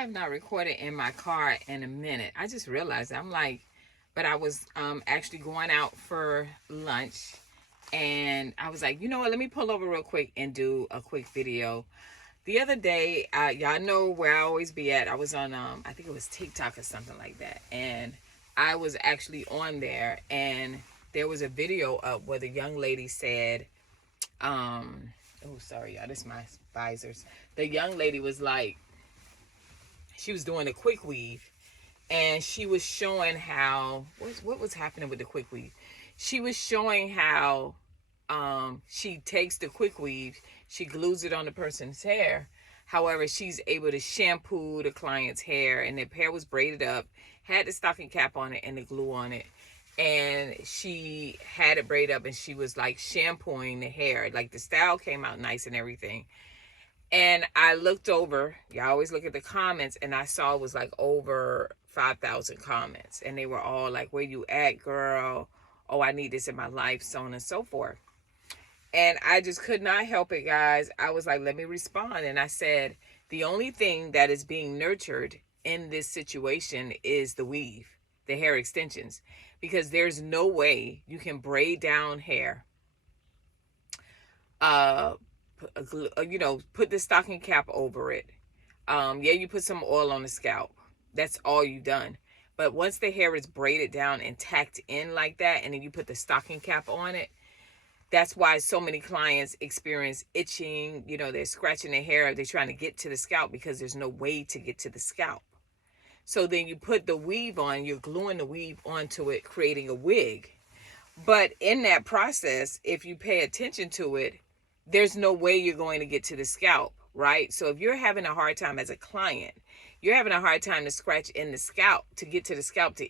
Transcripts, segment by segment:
have not recorded in my car in a minute. I just realized I'm like, but I was actually going out for lunch, and I was like, you know what? Let me pull over real quick and do a quick video. The other day, y'all know where I always be at. I was on I think it was TikTok or something like that, and I was actually on there, and there was a video up where the young lady said, oh sorry y'all, this is my visors. The young lady was like, she was doing a quick weave, and she was showing how what was happening with the quick weave. She was showing how she takes the quick weave, she glues it on the person's hair. However, she's able to shampoo the client's hair, and their hair was braided up, had the stocking cap on it and the glue on it, and she had it braided up, and she was like shampooing the hair. Like, the style came out nice and everything. And I looked over, y'all always look at the comments, and I saw it was like over 5,000 comments. And they were all like, where you at, girl? Oh, I need this in my life, so on and so forth. And I just could not help it, guys. I was like, let me respond. And I said, the only thing that is being nurtured in this situation is the weave, the hair extensions. Because there's no way you can braid down hair, put the stocking cap over it. Yeah, you put some oil on the scalp. That's all you've done. But once the hair is braided down and tacked in like that, and then you put the stocking cap on it, that's why so many clients experience itching. They're scratching their hair. They're trying to get to the scalp because there's no way to get to the scalp. So then you put the weave on, you're gluing the weave onto it, creating a wig. But in that process, if you pay attention to it, there's no way you're going to get to the scalp, right? So if you're having a hard time as a client, you're having a hard time to scratch in the scalp, to get to the scalp, to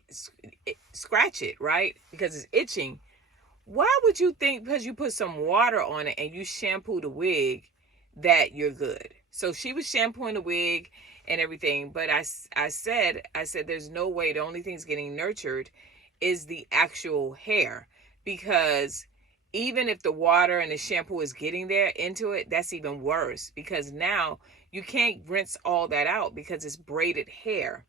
scratch it, right? Because it's itching. Why would you think, because you put some water on it and you shampoo the wig, that you're good? So she was shampooing the wig and everything, but I said there's no way. The only thing's getting nurtured is the actual hair, because even if the water and the shampoo is getting there into it, that's even worse, because now you can't rinse all that out because it's braided hair,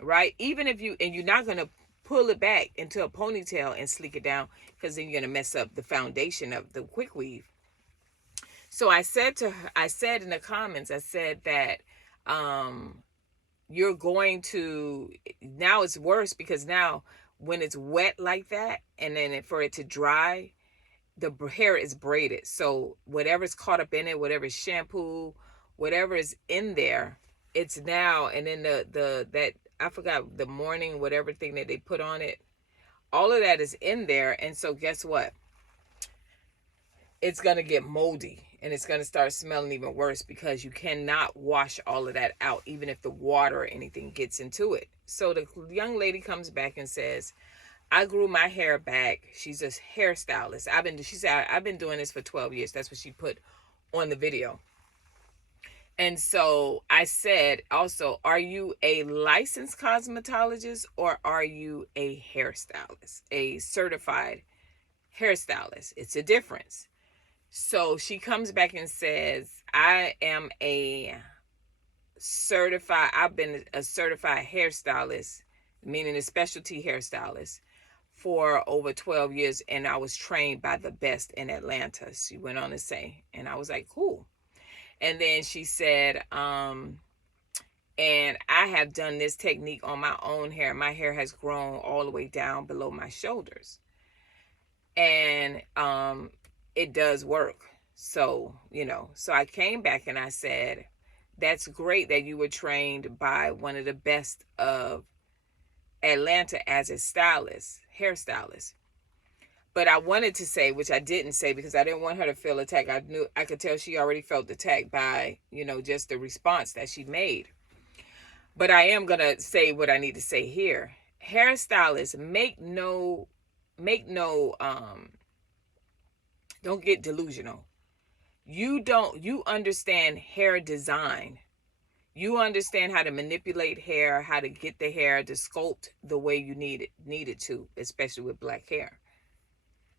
right? Even if you're not going to pull it back into a ponytail and sleek it down, because then you're going to mess up the foundation of the quick weave. So I said in the comments, I said that you're going to, now it's worse, because now when it's wet like that, and then for it to dry, the hair is braided. So whatever's caught up in it, whatever shampoo, whatever is in there, it's now, and then that, I forgot, the morning, whatever thing that they put on it, all of that is in there. And so guess what? It's going to get moldy, and it's going to start smelling even worse, because you cannot wash all of that out, even if the water or anything gets into it. So the young lady comes back and says, I grew my hair back. She's a hairstylist. She said, I've been doing this for 12 years. That's what she put on the video. And so I said also, are you a licensed cosmetologist, or are you a hairstylist, a certified hairstylist? It's a difference. So she comes back and says, I am a certified, I've been a certified hairstylist, meaning a specialty hairstylist, for over 12 years. And I was trained by the best in Atlanta, she went on to say. And I was like, cool. And then she said, and I have done this technique on my own hair. My hair has grown all the way down below my shoulders. And it does work. So, so I came back and I said, that's great that you were trained by one of the best of Atlanta as a hairstylist. But I wanted to say, which I didn't say because I didn't want her to feel attacked. I could tell she already felt attacked by, just the response that she made. But I am going to say what I need to say here. Hairstylists, don't get delusional. You understand hair design. You understand how to manipulate hair, how to get the hair to sculpt the way you need it to, especially with black hair.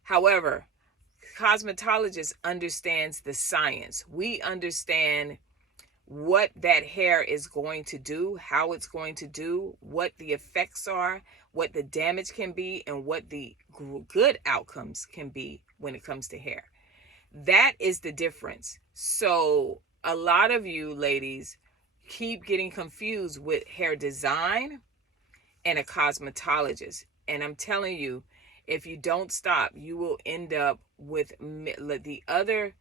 However, cosmetologist understands the science. We understand what that hair is going to do, how it's going to do, what the effects are, what the damage can be, and what the good outcomes can be when it comes to hair. That is the difference. So a lot of you ladies keep getting confused with hair design and a cosmetologist. And I'm telling you, if you don't stop, you will end up with the other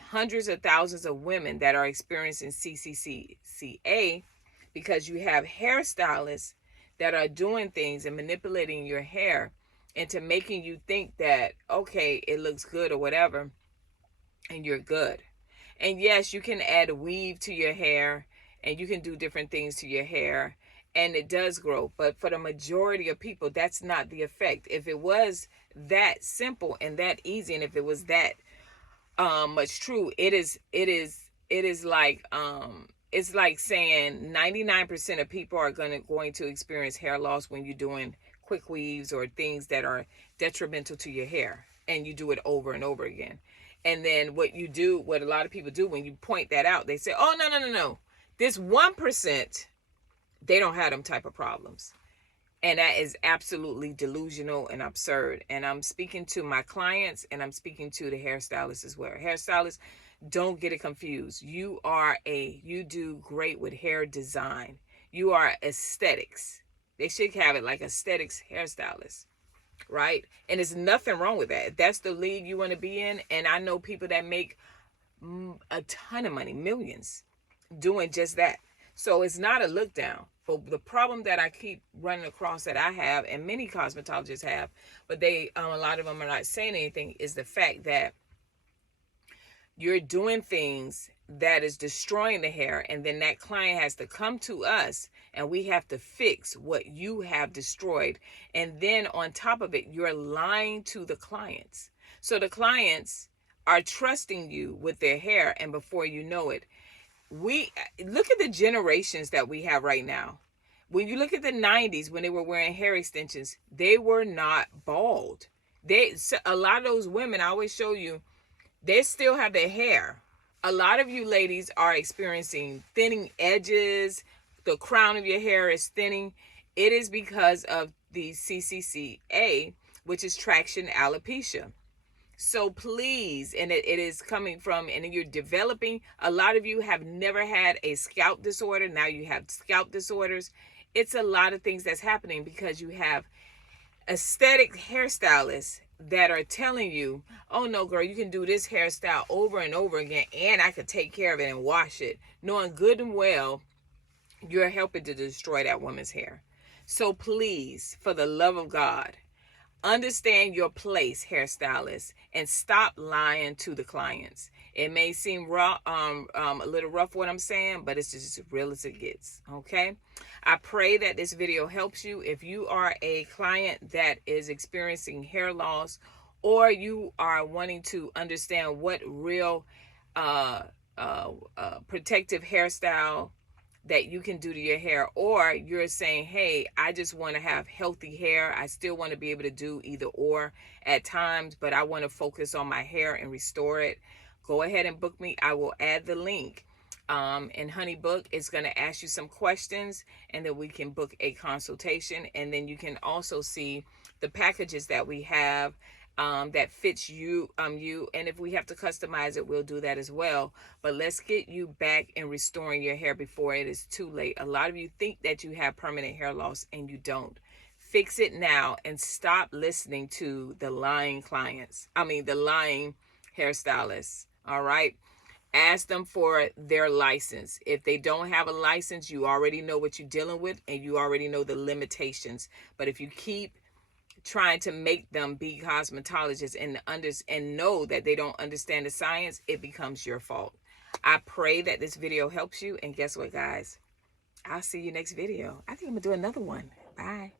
hundreds of thousands of women that are experiencing CCCA, because you have hairstylists that are doing things and manipulating your hair into making you think that, okay, it looks good or whatever, and you're good. And yes, you can add a weave to your hair, and you can do different things to your hair, and it does grow. But for the majority of people, that's not the effect. If it was that simple and that easy, and if it was that much true, it is like it's like saying 99% of people are going to experience hair loss when you're doing quick weaves or things that are detrimental to your hair, and you do it over and over again. And then what a lot of people do when you point that out, they say, oh, no. This 1%, they don't have them type of problems. And that is absolutely delusional and absurd. And I'm speaking to my clients, and I'm speaking to the hairstylists as well. Hairstylists, don't get it confused. You do great with hair design. You are aesthetics. They should have it like aesthetics hairstylists, right? And there's nothing wrong with that. If that's the league you want to be in, and I know people that make a ton of money, millions, doing just that. So it's not a look down. But the problem that I keep running across, that I have, and many cosmetologists have, but a lot of them are not saying anything, is the fact that you're doing things that is destroying the hair, and then that client has to come to us, and we have to fix what you have destroyed. And then on top of it, you're lying to the clients. So the clients are trusting you with their hair, and before you know it, we look at the generations that we have right now. When you look at the 90s, when they were wearing hair extensions, they were not bald. A lot of those women, I always show you, they still have their hair. A lot of you ladies are experiencing thinning edges. The crown of your hair is thinning. It is because of the CCCA, which is traction alopecia. So please, and it is coming from, and you're developing, a lot of you have never had a scalp disorder. Now you have scalp disorders. It's a lot of things that's happening because you have aesthetic hairstylists that are telling you, oh no, girl, you can do this hairstyle over and over again, and I could take care of it and wash it, knowing good and well you're helping to destroy that woman's hair. So please, for the love of God, understand your place, hairstylist, and stop lying to the clients. It may seem raw, a little rough what I'm saying, but it's just as real as it gets, okay? I pray that this video helps you. If you are a client that is experiencing hair loss, or you are wanting to understand what real protective hairstyle that you can do to your hair, or you're saying, hey, I just want to have healthy hair, I still want to be able to do either or at times, but I want to focus on my hair and restore it, go ahead and book me. I will add the link in Honeybook. It's going to ask you some questions, and then we can book a consultation, and then you can also see the packages that we have that fits you, and if we have to customize it, we'll do that as well. But let's get you back in restoring your hair before it is too late. A lot of you think that you have permanent hair loss, and you don't. Fix it now and stop listening to the lying the lying hairstylists. All right, ask them for their license. If they don't have a license, you already know what you're dealing with, and you already know the limitations. But if you keep trying to make them be cosmetologists and know that they don't understand the science, it becomes your fault. I pray that this video helps you, and guess what, guys? I'll see you next video. I think I'm gonna do another one. Bye.